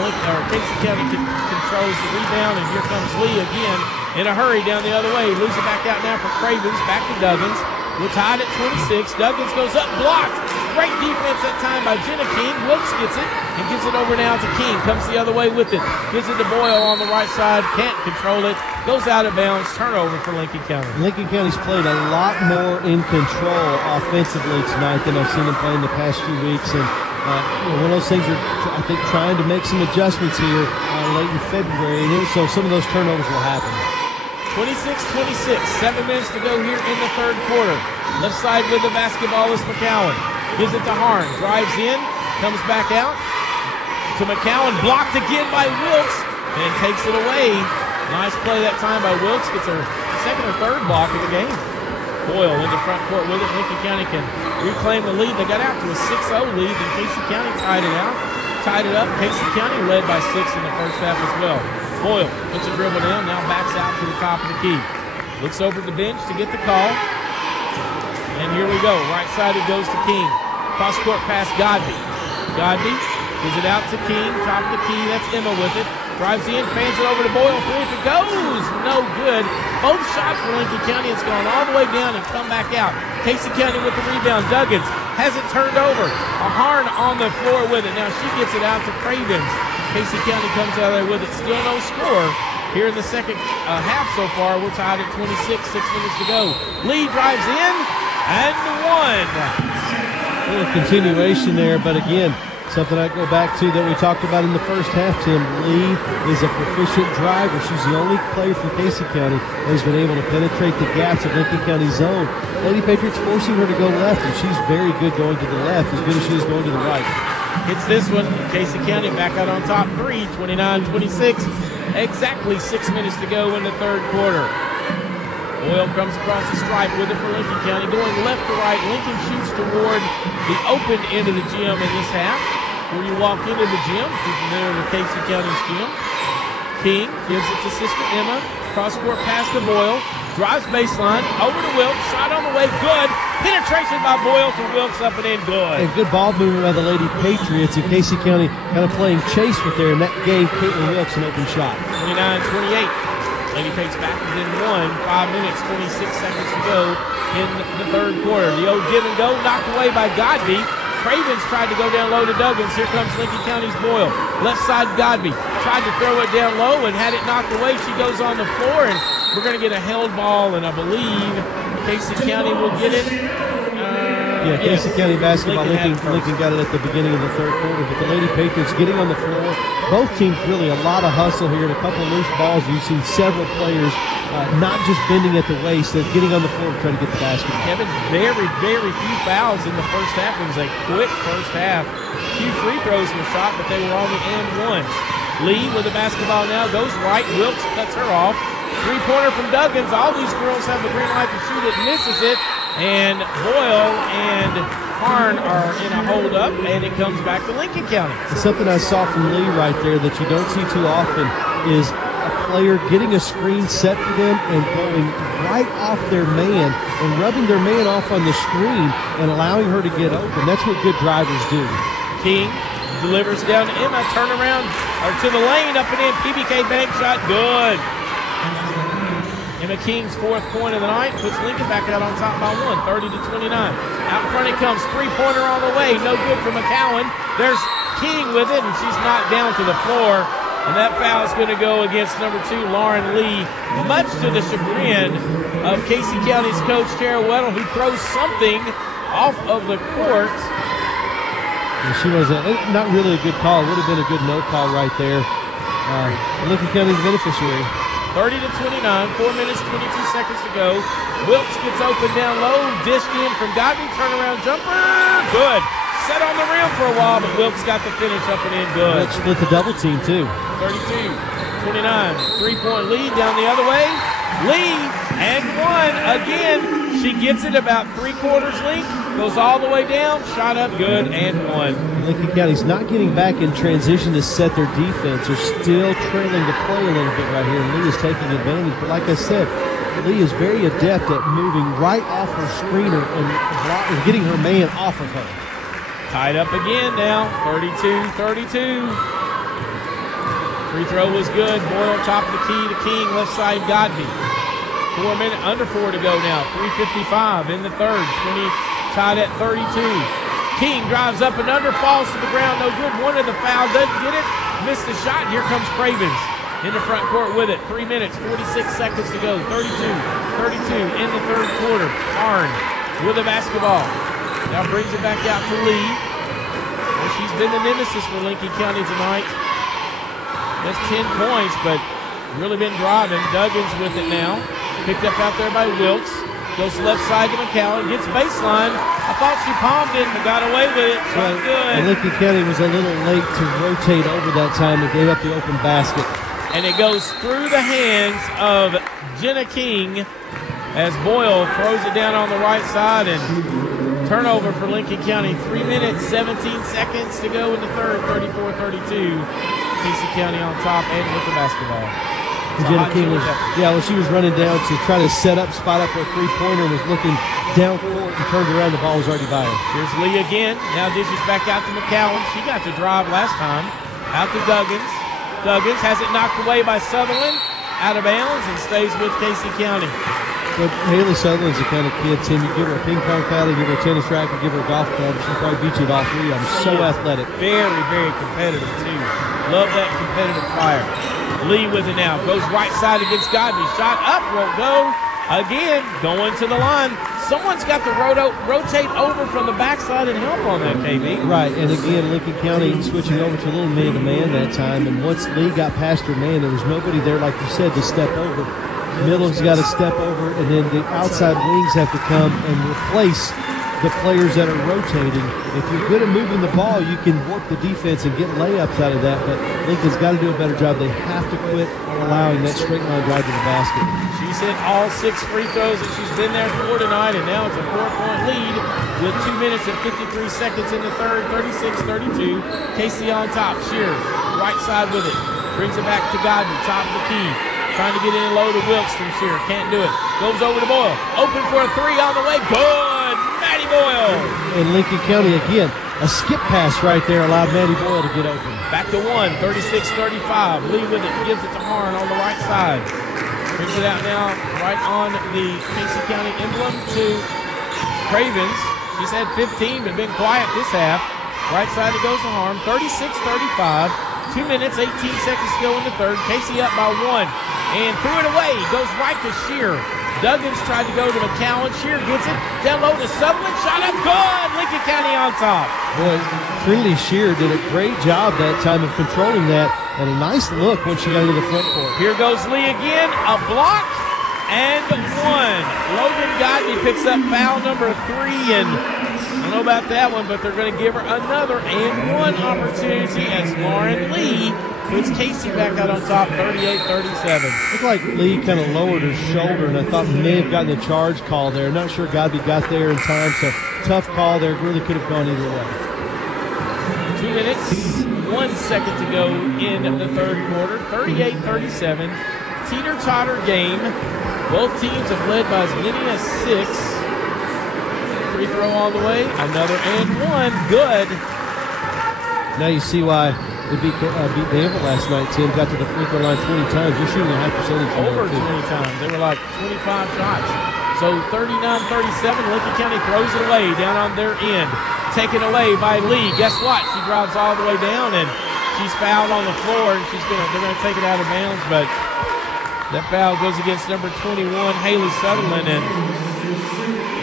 Casey County controls the rebound, and here comes Lee again in a hurry down the other way. Loses it back out now for Cravens. Back to Duggins. We're tied at 26. Duggins goes up, blocked. Great defense that time by Jenna King. Wilkes gets it and gives it over now to King. Comes the other way with it. Gives it to Boyle on the right side. Can't control it. Goes out of bounds. Turnover for Lincoln County. Lincoln County's played a lot more in control offensively tonight than I've seen them play in the past few weeks. And one of those things are, I think, trying to make some adjustments here late in February. And so some of those turnovers will happen. 26-26, 7 minutes to go here in the third quarter. Left side with the basketball is McCowan. Gives it to Harn, drives in, comes back out to McCowan, blocked again by Wilkes, and takes it away. Nice play that time by Wilkes, gets her second or third block of the game. Boyle into front court with it. Lincoln County can reclaim the lead. They got out to a 6-0 lead, and Casey County tied it up. Casey County led by 6 in the first half as well. Boyle puts a dribble down, now backs out to the top of the key. Looks over the bench to get the call. And here we go. Right side it goes to King. Cross court pass Godby. Godby gives it out to King. Top of the key. That's Emma with it. Drives in, fans it over to Boyle. Three if it goes. No good. Both shots for Lincoln County. It's gone all the way down and come back out. Casey County with the rebound. Duggins has it turned over. A Harn on the floor with it. Now she gets it out to Cravens. Casey County comes out there with it. Still no score. Here in the second half so far, we're tied at 26, 6 minutes to go. Lee drives in and one. A little continuation there, but again, something I go back to that we talked about in the first half, Tim. Lee is a proficient driver. She's the only player from Casey County that has been able to penetrate the gaps of Lincoln County zone. Lady Patriots forcing her to go left, and she's very good going to the left, as good as she is going to the right. Hits this one. Casey County back out on top 3, 29-26. Exactly 6 minutes to go in the third quarter. Boyle comes across the stripe with it for Lincoln County. Going left to right, Lincoln shoots toward the open end of the gym in this half. Where you walk into the gym, if you're familiar with Casey County's gym. King gives it to Sister Emma. Cross-court pass to Boyle. Drives baseline, over to Wilkes. Shot on the way, good. Penetration by Boyle to Wilkes, up and in, good. And good ball movement by the Lady Patriots, and Casey County kind of playing chase with there, and that gave Caitlin Wilkes an open shot. 29-28. Lady Patriots back within 5 minutes, 26 seconds to go in the third quarter. The old give and go knocked away by Godby. Cravens tried to go down low to Duggins. Here comes Lincoln County's Boyle. Left side Godby tried to throw it down low and had it knocked away. She goes on the floor, and we're going to get a held ball, and I believe Casey County will get it. Casey County basketball. Lincoln got it at the beginning of the third quarter, but the Lady Patriots getting on the floor. Both teams really a lot of hustle here and a couple of loose balls. You've seen several players not just bending at the waist, they're getting on the floor to try to get the basketball. Kevin, very, very few fouls in the first half. It was a quick first half. Few free throws were shot, but they were all the and ones. Lee with the basketball now goes right. Wilkes cuts her off. Three-pointer from Duggins. All these girls have the green light to shoot it. Misses it. And Boyle and Harn are in a hold-up, and it comes back to Lincoln County. Something I saw from Lee right there that you don't see too often is a player getting a screen set for them and going right off their man and rubbing their man off on the screen and allowing her to get open. That's what good drivers do. King delivers down to Emma, turnaround, or to the lane, up and in, PBK bank shot, good. Emma King's fourth point of the night puts Lincoln back out on top by 30-29. Out front it comes, three-pointer on the way, no good for McCowan. There's King with it, and she's knocked down to the floor. And that foul is going to go against number 2, Lauren Lee, much to the chagrin of Casey County's coach, Tara Weddle, who throws something off of the court. And she was not really a good call. It would have been a good no call right there. Lincoln County's beneficiary. 30-29, 4 minutes, 22 seconds to go. Wilkes gets open down low, dished in from Godby, turnaround jumper, good. Set on the rim for a while, but Wilkes got the finish up and in, good. That split the double team, too. 32-29, three-point lead down the other way. Lee and one again. She gets it about three-quarters length. Goes all the way down. Shot up good and one. Lincoln County's not getting back in transition to set their defense. They're still trailing to play a little bit right here, and Lee is taking advantage. But like I said, Lee is very adept at moving right off her screener and getting her man off of her. Tied up again now, 32-32. Free throw was good. Boyle top of the key to King, left side Godby. 4 minutes, under 4 to go now. 3:55 in the third. 20 tied at 32. King drives up and under, falls to the ground, no good. One of the foul, doesn't get it. Missed the shot. Here comes Cravens in the front court with it. 3 minutes, 46 seconds to go. 32-32 in the third quarter. Arn with the basketball. Now brings it back out to Lee. And she's been the nemesis for Lincoln County tonight. That's 10 points, but really been driving. Duggins with it now. Picked up out there by Wilkes. Goes left side to McCowan. Gets baseline. I thought she palmed it, but got away with it. Shot good. And Lincoln County was a little late to rotate over that time and gave up the open basket. And it goes through the hands of Jenna King as Boyle throws it down on the right side, and turnover for Lincoln County. 3 minutes, 17 seconds to go in the third. 34-32. Casey County on top and with the basketball. Jenna King was, she was running down to try to set up, spot up her three-pointer, and was looking down court and turned around. The ball was already by her. Here's Lee again. Now dishes back out to McCowan. She got to drive last time. Out to Duggins. Duggins has it knocked away by Sutherland. Out of bounds and stays with Casey County. But Haley Sutherland's the kind of kid, Tim, you give her a ping pong paddle, give her a tennis racket, give her a golf club, she'll probably beat you at all three of them. So athletic. Very, very competitive, too. Love that competitive fire. Lee with it now. Goes right side against Godby. Shot up, won't go. Again, going to the line. Someone's got to rotate over from the backside and help on that, KB. Right, and again, Lincoln County switching over to a little man-to-man that time, and once Lee got past her man, there was nobody there, like you said, to step over. Middle's got to step over, and then the outside wings have to come and replace the players that are rotating. If you're good at moving the ball, you can work the defense and get layups out of that, but Lincoln's got to do a better job. They have to quit allowing that straight line drive to the basket. She's hit all 6 free throws that she's been there for tonight, and now it's a 4-point lead with 2 minutes and 53 seconds in the third, 36-32. Casey on top. Shear, right side with it. Brings it back to Godby, top of the key. Trying to get in low to Wilkes from Shear. Can't do it. Goes over to Boyle. Open for a three on the way. Good. Maddie Boyle. And Lincoln County, again, a skip pass right there allowed Maddie Boyle to get open. Back to 1, 36-35. Lee with it. Gives it to Harn on the right side. Brings it out now right on the Casey County emblem to Cravens. She's had 15 but been quiet this half. Right side it goes to Harn. 36-35. 2 minutes, 18 seconds to go in the third. Casey up by 1. And threw it away. Goes right to Shear. Duggins tried to go to McCowan. Shear gets it. Down low to Sutherland. Shot up good. Lincoln County on top. Boy, Trinity Shear did a great job that time of controlling that. And a nice look when she got into the front court. Here goes Lee again. A block and 1. Logan Godby picks up foul number 3. And I don't know about that one, but they're going to give her another and 1 opportunity as Lauren Lee puts Casey back out on top, 38-37. Looked like Lee kind of lowered her shoulder, and I thought may have gotten a charge call there. Not sure Godby got there in time, so tough call there. Really could have gone either way. 2 minutes, 1 second to go in the third quarter, 38-37. Teeter-totter game. Both teams have led by as many as 6. Free throw all the way, another and 1, good. Now you see why they beat Danville last night. Tim got to the free throw line 20 times. They're shooting a high percentage. Over 20 times. They were like 25 shots. So 39-37, Lincoln County throws it away down on their end. Taken away by Lee. Guess what? She drives all the way down, and she's fouled on the floor, and they're gonna take it out of bounds, but that foul goes against number 21, Haley Sutherland, and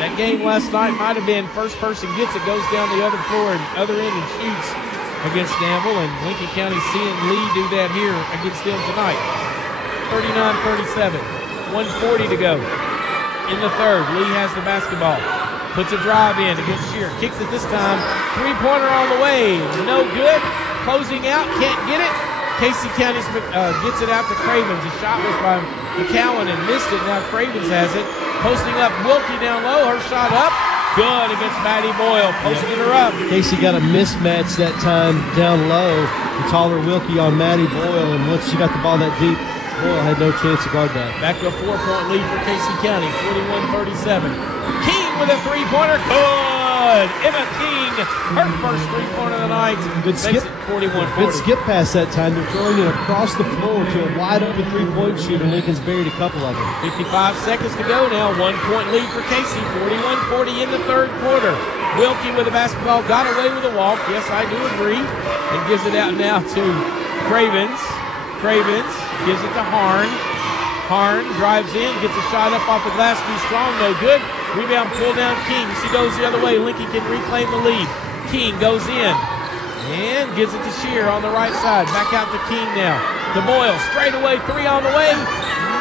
that game last night might have been first person gets it, goes down the other floor and other end and shoots against Danville, and Lincoln County seeing Lee do that here against them tonight. 39-37, 1:40 to go in the third. Lee has the basketball, puts a drive in against Shear, kicks it this time, three-pointer on the way, no good, closing out, can't get it. Casey County gets it out to Cravens. The shot was by McCowan and missed it. Now Cravens has it. Posting up Wilkie down low. Her shot up Good against Maddie Boyle, posting her up. Casey got a mismatch that time down low. The taller Wilkie on Maddie Boyle, and once she got the ball that deep, Boyle had no chance to guard that. Back to a 4-point lead for Casey County, 41-37. King with a three-pointer, good! Emma King, her first three-pointer of the night, good skip. 41-40. Good skip pass that time. They're throwing it across the floor to a wide-open three-point shooter. Lincoln's buried a couple of them. 55 seconds to go now, 1-point lead for Casey, 41-40 in the third quarter. Wilkie with the basketball, got away with a walk. Yes, I do agree. And gives it out now to Cravens. Cravens gives it to Harn. Harn drives in, gets a shot up off the glass, too strong, no good. Rebound pull down King. She goes the other way. Lincoln can reclaim the lead. King goes in and gives it to Shear on the right side. Back out to King now. To Boyle, straight away, three on the way.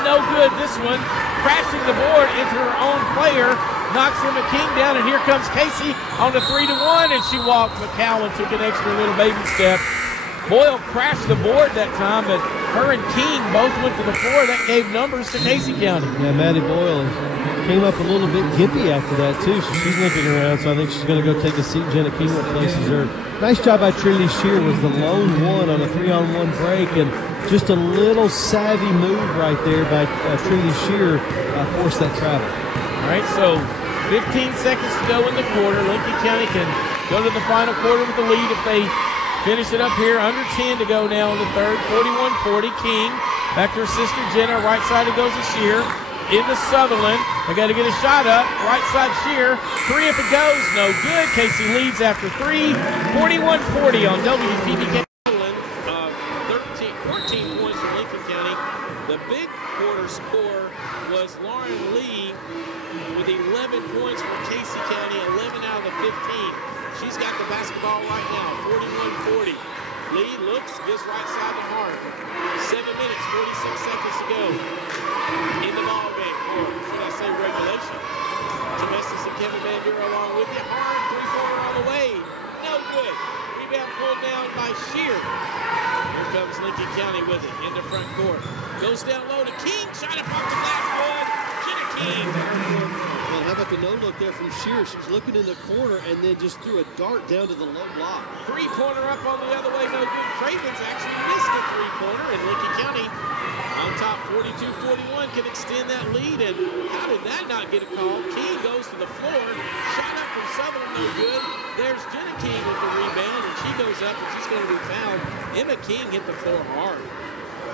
No good, this one. Crashing the board into her own player. Knocks Emma King down, and here comes Casey on the 3-1, and she walked. McCowan took an extra little baby step. Boyle crashed the board that time, but her and King both went to the floor. That gave numbers to Casey County. Yeah, Maddie Boyle came up a little bit gimpy after that, too, so she's limping around, so I think she's going to go take a seat. Jenna King replaces her. Nice job by Trinity Shear, was the lone one on a 3-on-1 break, and just a little savvy move right there by Trinity Shear forced that travel. All right, so 15 seconds to go in the quarter. Lincoln County can go to the final quarter with the lead if they finish it up here. Under 10 to go now in the third. 41-40. King back to her sister Jenna. Right side it goes to Shear. Into Sutherland. They got to get a shot up. Right side Shear. Three if it goes. No good. Casey leads after three. 41-40 on WPBK. 14 points for Lincoln County. The big quarter score was Lauren Lee with 11 points for Casey County. 11 out of the 15. She's got the basketball right now, 41-40. Lee looks, gives right side to Hart. 7 minutes, 46 seconds to go in the ball game, or should I say regulation. Domestic and Kevin Bandura along with you. Hart, three-pointer on the way. No good. Rebound pulled down by Shear. Here comes Lincoln County with it in the front court. Goes down low to King, shot up off the glass board. Jenna King. Well, how about the no-look there from Shear? She was looking in the corner and then just threw a dart down to the low block. Three-pointer up on the other way, no good. Cravens actually missed a three-pointer, and Lincoln County on top 42-41 can extend that lead. And how did that not get a call? King goes to the floor, shot up from Sutherland, no good. There's Jenna King with the rebound, and she goes up, and she's going to be fouled. Emma King hit the floor hard.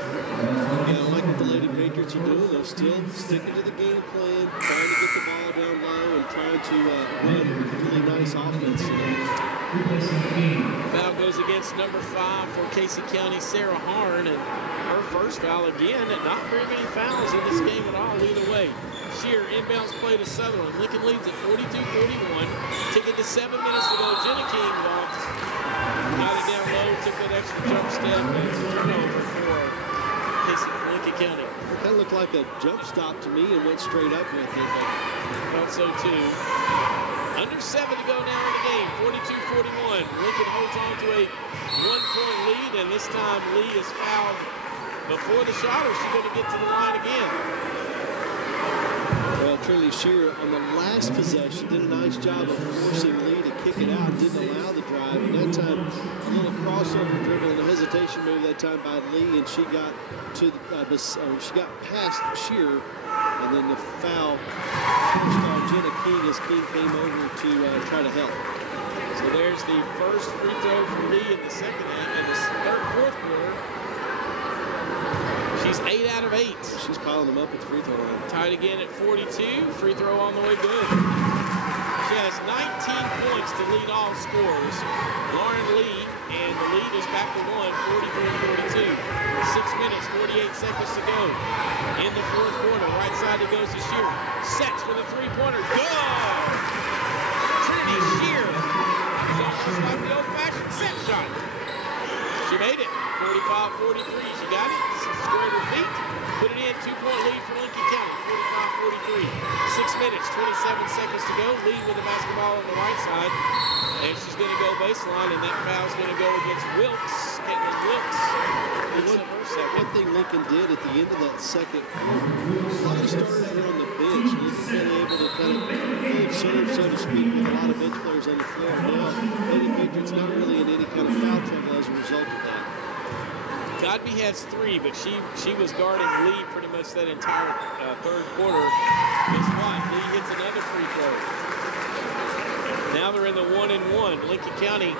Yeah, I like what the Lady Patriots are doing. They're still sticking to the game plan, trying to get the ball down low and trying to run a really nice offense. Foul goes against number 5 for Casey County, Sarah Harn, and her first foul again, and not very many fouls in this game at all either way. Shear inbounds play to Sutherland. Lincoln leads at 42-41. Taking to 7 minutes to go. Jenna King walked. Got it down low, took that extra jump step, and it's a turnover for Lincoln County. It kind of looked like a jump stop to me and went straight up with it. Thought so too. Under 7 to go now in the game. 42-41. Lincoln holds on to a 1-point lead, and this time Lee is fouled before the shot, or is she going to get to the line again? Well, Trinity Shear on the last possession did a nice job of forcing Lee to kick it out, didn't allow the drive. And that time, a little crossover dribble and a hesitation move that time by Lee, and she got to she got past Shear, and then the foul forced on Jenna King as King came over to try to help. So there's the first free throw for Lee in the second half, in the fourth quarter. She's 8 out of 8. She's piling them up at the free throw line. Tied again at 42. Free throw on the way good. She has 19 points to lead all scorers. Lauren Lee, and the lead is back to 44-42. 6 minutes, 48 seconds to go in the fourth quarter. Right side it goes to Shear. Sets with a three-pointer. Good! Trinity Shear. It's almost like the old-fashioned set shot. She made it. 45-43. She got it. Squared her feet. Put it in. 2-point lead for Lincoln County. 45-43. 6 minutes, 27 seconds to go. Lee with the basketball on the right side. And she's going to go baseline, and that foul's going to go against Wilkes. Caitlin Wilkes. One thing Lincoln did at the end of that second quarter, while they started out on the bench, Lincoln been able to kind of hold serve, so to speak, with a lot of bench players on the floor. Now, Lady Patriots not really in any kind of foul trouble as a result of that. Godby has 3, but she was guarding Lee pretty much that entire third quarter. Guess what? Lee hits another free throw. Now they're in the 1-and-1. Lincoln County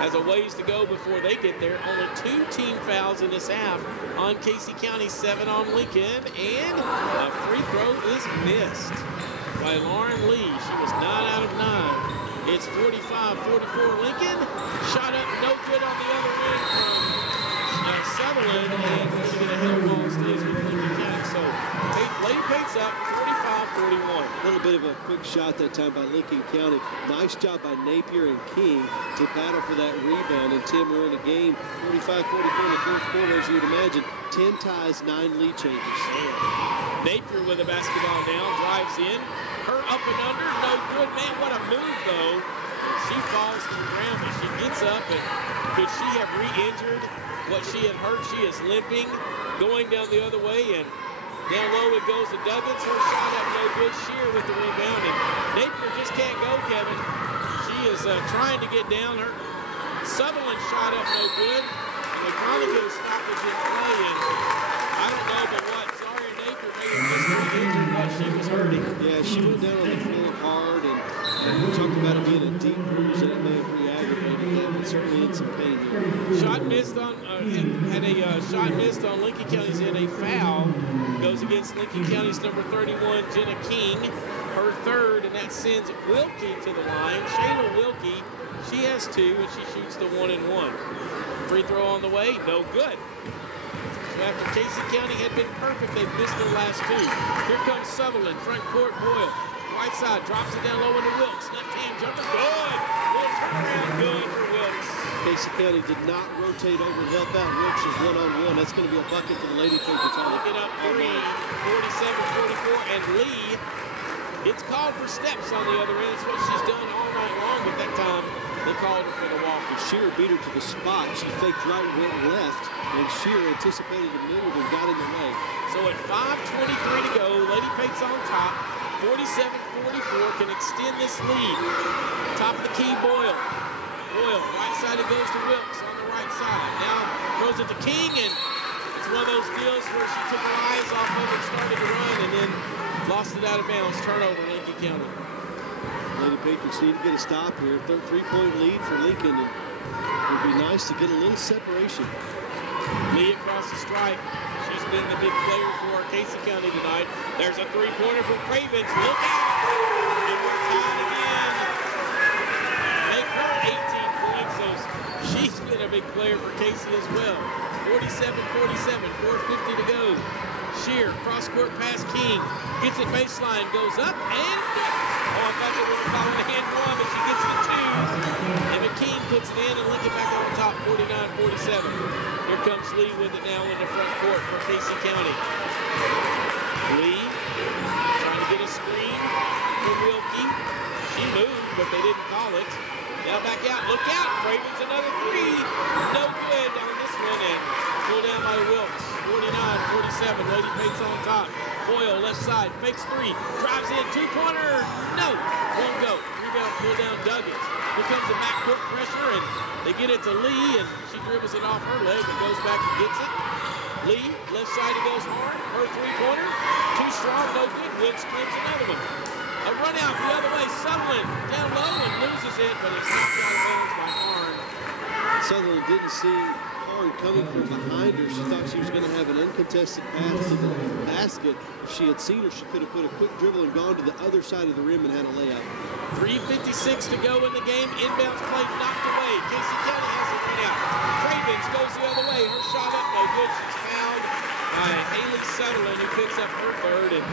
has a ways to go before they get there. Only 2 team fouls in this half on Casey County, 7 on Lincoln, and a free throw is missed by Lauren Lee. She was 9 out of 9. It's 45-44 Lincoln. Shot up, no good on the other end from Sutherland, and we're going to get a hell ball stays with Lincoln County. So Lady Pate's up 45-41. A little bit of a quick shot that time by Lincoln County. Nice job by Napier and King to battle for that rebound. And Tim, we're in a game 45-44 in the fourth quarter, as you'd imagine. 10 ties, 9 lead changes. Napier with the basketball down, drives in. Her up and under, no good. Man, what a move, though. She falls to the ground, but she gets up. And could she have re-injured what she had hurt? She is limping, going down the other way, and down low it goes to Duggins. Her shot up, no good. Shear with the rebound, and Napier just can't go, Kevin. She is trying to get down. Her Sutherland shot up, no good. And they finally get a stoppage in play, and I don't know, but what Zaria Napier may have just re-injured what she was hurting. Yeah, she went down on the floor hard, and we talked about it being a deep bruise, and it may have re-aggravated that, but certainly in some pain here. Shot missed on, had a shot missed on Lincoln County's and a foul goes against Lincoln County's number 31, Jenna King, her third, and that sends Wilkie to the line. Shayla Wilkie, she has 2, and she shoots the 1-and-1. Free throw on the way, no good. So after Casey County had been perfect, they've missed their last 2. Here comes Sutherland, front court, Boyle. Right side, drops it down low into Wilkes. Left hand jumper, good. Little turnaround, good for Wilkes. Casey County did not rotate over and help out. Wilkes is one-on-one. That's going to be a bucket for the Lady Patriots. Looking up 3, 47-44, and Lee gets called for steps on the other end. That's what she's done all night long, but that time they called her for the walk. Shearer beat her to the spot. She faked right, went left, and Shearer anticipated the move and got in the way. So at 5:23 to go, Lady Pate's on top. 47-44 can extend this lead. Top of the key, Boyle. Boyle, right side, it goes to Wilkes on the right side. Now throws it to King, and it's one of those deals where she took her eyes off of it, started to run, and then lost it out of bounds. Turnover, Lincoln County. Lady Patriots need to get a stop here. 3-point lead for Lincoln, and it would be nice to get a little separation. Lee across the stripe. She's been the big player for Casey County tonight. There's a 3-pointer for Cravens. Look out! And we're tied again. Make her 18 points. So she's been a big player for Casey as well. 47-47, 4:50 to go. Shear, cross-court pass, King. Gets it baseline, goes up, and I thought they were following hand 1, but she gets the 2. And McKean puts it in, and Lincoln back on top, 49-47. Here comes Lee with it now in the front court for Casey County. Lee trying to get a screen for Wilkie. She moved, but they didn't call it. Now back out. Look out. Cravens another 3. No good on this one, and pulled down by Wilkes. 49-47. Lady Pate's on top. Boyle left side. Fakes 3. Drives in. 2-pointer. No. Won't go. Rebound pulled down Duggins. Here comes the backcourt pressure, and they get it to Lee, and she dribbles it off her leg and goes back and gets it. Lee, left side, it goes hard. Her 3-pointer. Too strong, no good. Wilkes clips another one. A run out the other way. Sutherland down low and loses it, but it's knocked out of bounds by Harn. Sutherland didn't see Harn coming from behind her. She thought she was going to have an uncontested path to the basket. If she had seen her, she could have put a quick dribble and gone to the other side of the rim and had a layup. 3:56 to go in the game. Inbounds play knocked away. Casey County has it run out. Cravens goes the other way. Her shot up, no good. She's fouled by Haley Sutherland, who picks up her third. And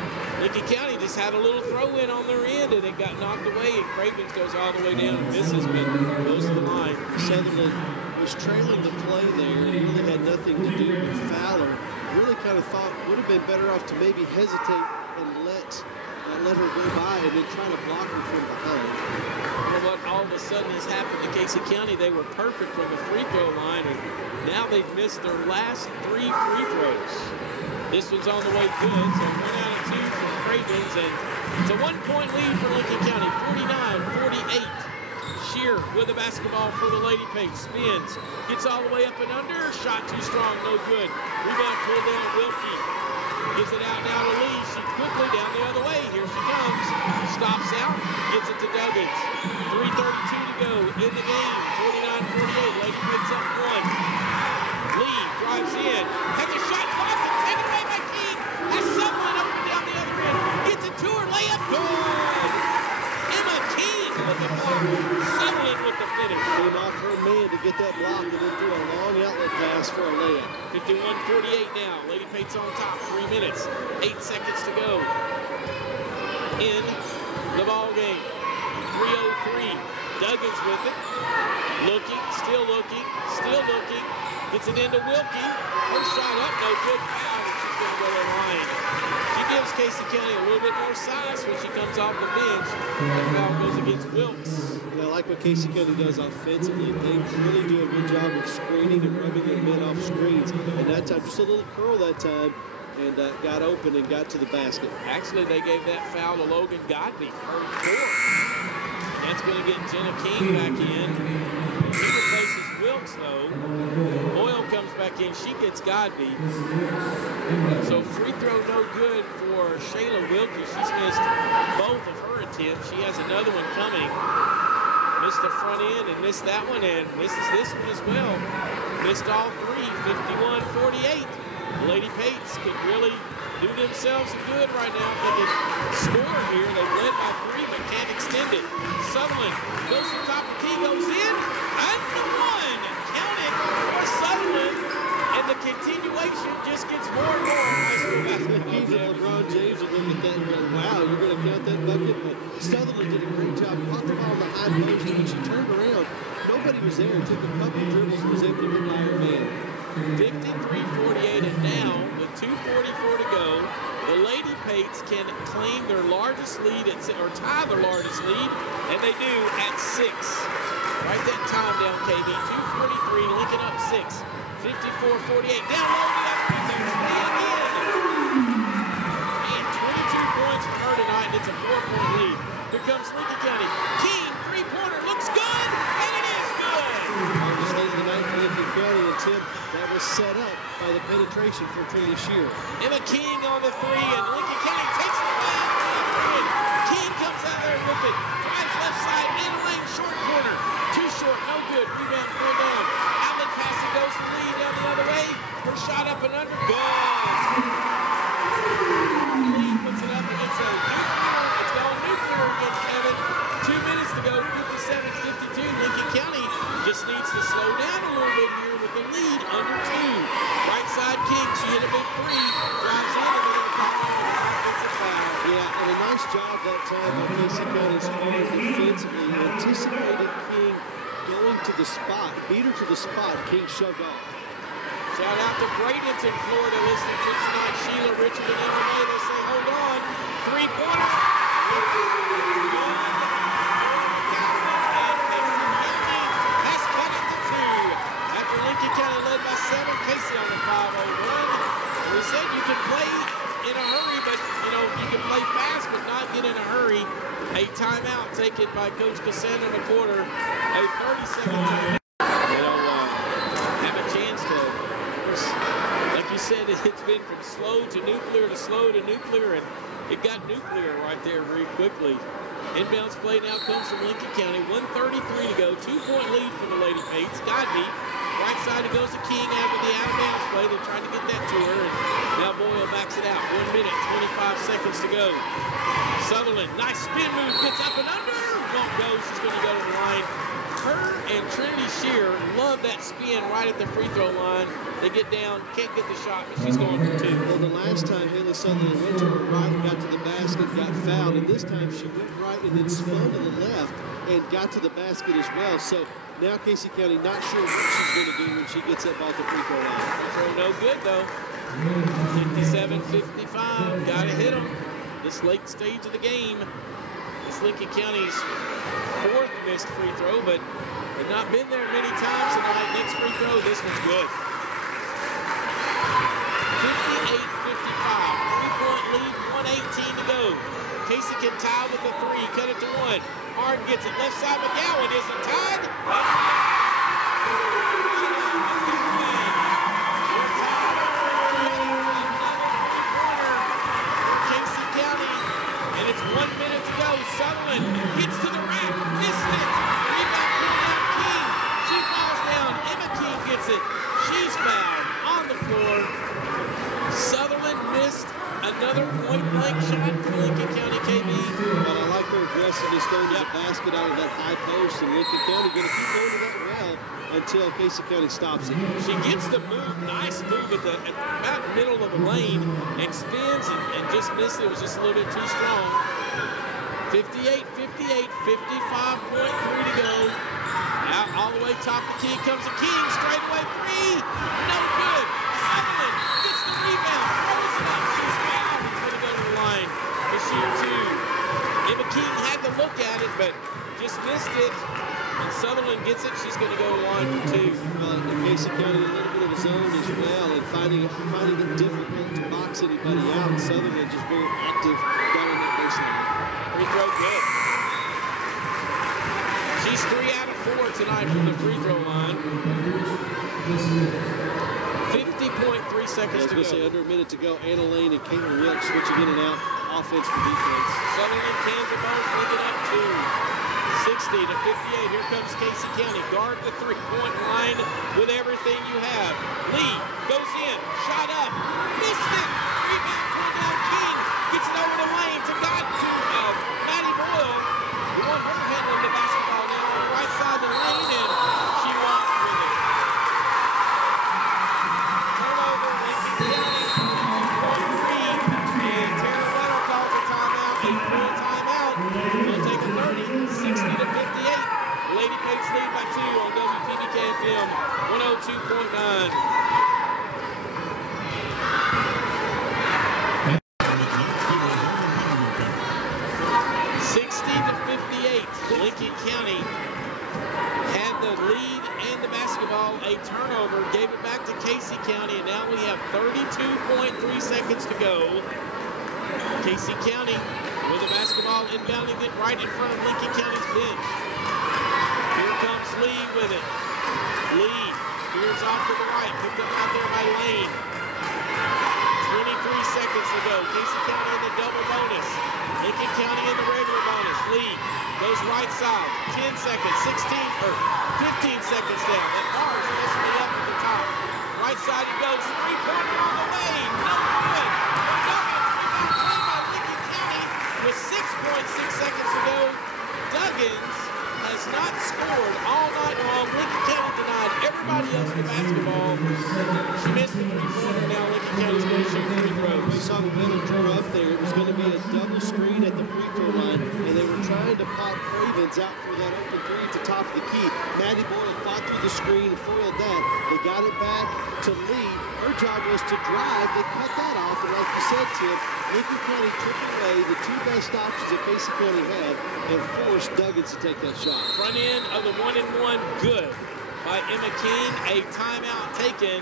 Lincoln County just had a little throw-in on their end, and it got knocked away. And Cravens goes all the way down and misses, but goes to the line. Sutherland was trailing the play there and really had nothing to do with Fowler. Really kind of thought would have been better off to maybe hesitate and let let her go by and then try to block her from behind. Well, what all of a sudden has happened to Casey County, they were perfect from the free throw line, and now they've missed their last 3 free throws. This one's on the way good, so 1 out of 2 for Cravens, and it's a 1-point lead for Lincoln County, 49-48. Shear with the basketball for the Lady Pates. Spins, gets all the way up and under. Shot too strong, no good. Rebound pulled down Wilkie. Gives it out now to Lee. She quickly down the other way. Here she comes. Stops out, gets it to Duggins. 3:32 to go in the game. 49-48. Lady Pates up 1. Lee drives in. Has a shot clock. Taken away by King. Has someone open down the other end. Gets it to her. Layup. Good. Emma King with the block. Sutherland with the finish. Came off her man to get that block and then threw a long outlet pass for a layup. 51-48 now. Lady Pates on top. 3 minutes. 8 seconds to go in the ball game. 3:03. Duggins with it. Looking, still looking, still looking. Gets it into Wilkie. Her shot up, no good. Foul, and she's going to go to the line. She gives Casey County a little bit more size when she comes off the bench. That foul goes against Wilkes. I like what Casey County does offensively. They really do a good job of screening and rubbing their men off screens. And that time, just a little curl that time, and got open and got to the basket. Actually, they gave that foul to Logan Godby, her 4th. That's going to get Jenna King back in. She replaces Wilkes, though. Boyle comes back in. She gets Godby. So free throw no good for Shayla Wilkie. She's missed both of her attempts. She has another one coming. Missed the front end and missed that one and misses this one as well. Missed all 3, 51-48. Lady Pates could really do themselves good right now if they can score here. They've led by 3 but can't extend it. Sutherland goes from top of the key, goes in, and the 1. Count it for Sutherland. And the continuation just gets more and more high school basketball. LeBron James would look at that and go, wow, you're going to count that bucket? But Sutherland did a great job. Caught the ball on the high post, and when she turned around, nobody was there. Took a couple of dribbles and was able to get by her man. 53-48, and now with 2:44 to go, the Lady Pates can claim their largest lead or tie their largest lead, and they do at 6. Write that time down, KB. 2:43, Lincoln up 6. 54-48. Down low to that free throw. Stay again. And 22 points for her tonight. It's a 4-point lead. Here comes Lincoln County. King, 3-pointer, looks good, and it is good. Largest lead of the night for Lincoln County, and Tim, that was set up by the penetration from Trinity Shear. Emma King on the 3, and Lincoln County takes it away. King comes out there with it. Drives left side, in the lane, short corner. Too short, no good. Rebound, pull down. Outlet pass, it goes to Lee down the other way. Her shot up and under, good. Lee puts it up against a nuclear. It's going nuclear against Kevin. 2 minutes to go, 57-52. Lincoln County just needs to slow down a little bit here with the lead under 2. Right side King, she hit a big 3. Drives in, and then offensive foul. Yeah, and a nice job that time by Casey County as far as defensively. Anticipated King going to the spot, beat her to the spot. King shoved off. Shout out to Bradenton, Florida, listening to tonight. Sheila, Richard, and Emma May. They say, hold on. 3-pointer. That's cut it to 2. After Lincoln County led by 7, Casey on the 5-0 run. We said you can play in a hurry, but, you know, you can play fast but not get in a hurry. A timeout taken by Coach Cassandra McWhorter. A 30-second timeout. Have a chance to, like you said, it's been from slow to nuclear, and it got nuclear right there very quickly. Inbounds play now comes from Lincoln County. 1:33 to go. 2-point lead for the Lady Pates. Godby. Right side it goes to King after the out-of-bounds play. They tried to get that to her, and now Boyle backs it out. 1 minute, 25 seconds to go. Sutherland, nice spin move, gets up and under. Bump goes, she's going to go to the line. Her and Trinity Shear love that spin right at the free throw line. They get down, can't get the shot, but she's going for 2. Well, the last time Haley Sutherland went to her right, got to the basket, got fouled, and this time she went right and then spun to the left and got to the basket as well. So now Casey County not sure what she's going to do when she gets up off the free throw line. So no good, though. 57-55, got to hit them. this late stage of the game. It's Lincoln County's 4th missed free throw, but they've not been there many times tonight. Next free throw, this one's good. 58-55, 3-point lead, 1:18 to go. Casey can tie with the 3, cut it to 1. Hard gets it, left side, McGowan is it tied? Casey County, and it's 1 minute to go. Sutherland gets to the rack, missed it. Rebound pulled down King. She falls down. Emma King gets it. She's fouled on the floor. Sutherland missed another point-blank shot for Lincoln County KB. But I like their aggressiveness going to the basket out of that high post, and Lincoln County going to keep going to that well until Casey County stops it. She gets the move, nice move at the about middle of the lane, and spins and just missed it. It was just a little bit too strong. 58-58, 55.3 to go. Out all the way top of the key comes a King, straight away 3, no good. Sutherland gets the rebound, throws it up, she's fouled. It's going to go to the line to shoot 2. Emma King had to look at it, but just missed it. And Sutherland gets it, she's going to go 1 for 2. Well, Casey County a little bit of a zone as well, and finding it difficult to box anybody out. Sutherland just very active down in that baseline. Free throw good. She's 3 out of 4 tonight from the free throw line. 50.3 seconds to go. Say under a minute to go. Anna Lane and Caitlin Wilkes switching in and out, offense for defense. Sutherland and Kansas both looking up 2. 60-58. Here comes Casey County. Guard the 3-point line with everything you have. Lee goes in, shot up, missed it. Rebound pulled down King. Gets it over the lane to Maddie Boyle. We want her handling the basketball now on the right side of the lane, and she walks with it. Turnover, Lincoln County, 1-3, and Tara Weddle calls a timeout, a full timeout. They'll take a 30, 60-58. Lady Pates lead by 2 on WPBK FM 102.9. Lincoln County had the lead and the basketball, a turnover, gave it back to Casey County, and now we have 32.3 seconds to go. Casey County with the basketball inbounding it right in front of Lincoln County's bench. Here comes Lee with it. Lee veers off to the right, picked up out there by Lane. 23 seconds to go. Casey County in the double bonus. Lincoln County in the regular bonus. Lee goes right side, 10 seconds, 15 seconds down. That bar is messing me up at the top. Right side he goes, 3-pointer on the way, no good. Duggins, rebound play by Lincoln County with 6.6 seconds to go. Duggins has not scored all night long. Lincoln County denied everybody else the basketball. She missed the 3-pointer, now Lincoln County's going to shoot free throws. We saw the middle drew up there. It was going to be a double screen at the free throw line, and they were trying to pop Cravens out for that open 3 at the top of the key. Maddie Boyle fought through the screen and foiled that. They got it back to Lee. Her job was to drive. They cut that off, and like you said, Tim, Lincoln County took away the 2 best options that Casey County had and forced Duggins to take that shot. Front end of the 1-and-1, good by Emma King. A timeout taken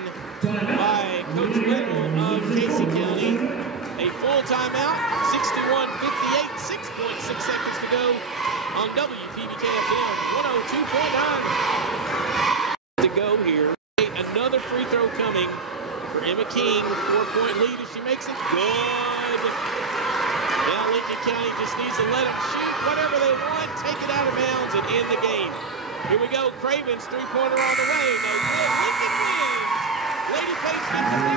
by Coach Weddle of Casey County. A full timeout, 61-58, 6.6 seconds to go on WPBK FM 102.9. To go here. Another free throw coming for Emma King with a 4-point lead. If she makes it, good. Now Lincoln County just needs to let them shoot whatever they want, take it out of bounds, and end the game. Here we go. Cravens, 3-pointer on the way. No good. Lincoln wins. Lady Pates gets the lead.